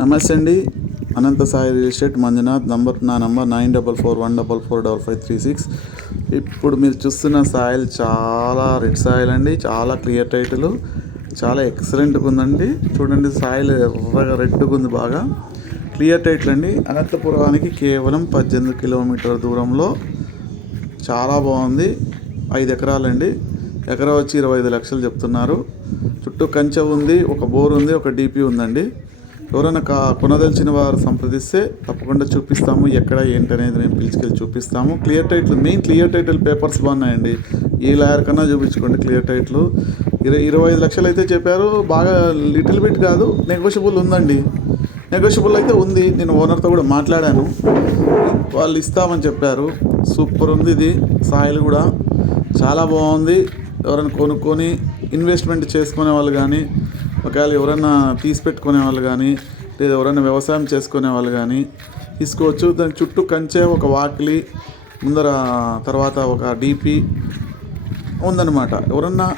నమస్తే అండి. Anantha Sai real estate Manjunath number నా number nine double four one double four double five three six. ఇప్పుడు మీరు చూస్తున్న సాయిల్ చాలా రెడ్ సాయిల్ అండి చాలా క్లియర్ టైటిల్ చాలా ఎక్సలెంట్గా ఉందండి. చూడండి సాయిల్ ఎర్రగా రెడ్గా ఉంది బాగా. క్లియర్ టైటిల్ అండి. అనంతపురానికి కేవలం పద్దెనిమిది కిలోమీటర్ దూరంలో చాలా బాగుంది. ఐదు ఎకరాలండి. ఎకరా వచ్చి ఇరవై ఐదు లక్షలు చెప్తున్నారు. చుట్టూ కంచె ఉంది ఒక బోర్ ఉంది ఒక డీపీ ఉందండి. ఎవరైనా కా కొనదలిచిన వారు సంప్రదిస్తే తప్పకుండా చూపిస్తాము ఎక్కడ ఏంటి అనేది మేము పిలుచుకెళ్ళి చూపిస్తాము. Clear title main clear title papers బాగున్నాయండి. ఈ లాయర్ కన్నా చూపించుకోండి క్లియర్ టైటిల్ ఇరవై ఇరవై ఐదు లక్షలు అయితే చెప్పారు. బాగా లిటిల్ బిట్ కాదు నెగోషియబుల్ ఉందండి. నెగోషియబుల్ అయితే ఉంది. నేను ఓనర్తో కూడా మాట్లాడాను. వాళ్ళు ఇస్తామని చెప్పారు. సూపర్ ఉంది ఇది సాయిల్ కూడా. చాలా బాగుంది. ఎవరైనా కొనుక్కొని ఇన్వెస్ట్మెంట్ చేసుకునే వాళ్ళు కానీ ఒకవేళ ఎవరైనా తీసి పెట్టుకునే వాళ్ళు కానీ లేదా ఎవరైనా వ్యవసాయం చేసుకునే వాళ్ళు కానీ తీసుకోవచ్చు. దాని చుట్టూ కంచె ఒక వాకిలి ముందర తర్వాత ఒక డీపీ ఉందన్నమాట. ఎవరన్నా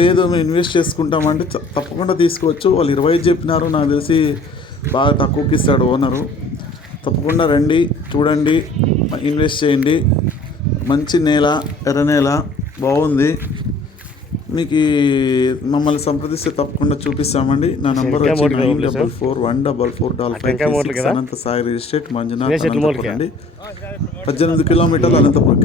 లేదు మేము ఇన్వెస్ట్ చేసుకుంటామంటే తప్పకుండా తీసుకోవచ్చు. వాళ్ళు ఇరవై చెప్పినారు నాకు తెలిసి బాగా తక్కువకి ఇస్తాడు ఓనరు. తప్పకుండా రండి చూడండి ఇన్వెస్ట్ చేయండి. మంచి నేల ఎర్ర నేల బాగుంది. మీకు మమ్మల్ని సంప్రదిస్తే తప్పకుండా చూపిస్తామండి. నా నంబర్ వచ్చి nine double four one double four double five? Anantha Sai estate Manjunath Anantapuram అండి. పద్దెనిమిది కిలోమీటర్లు అనంతపురం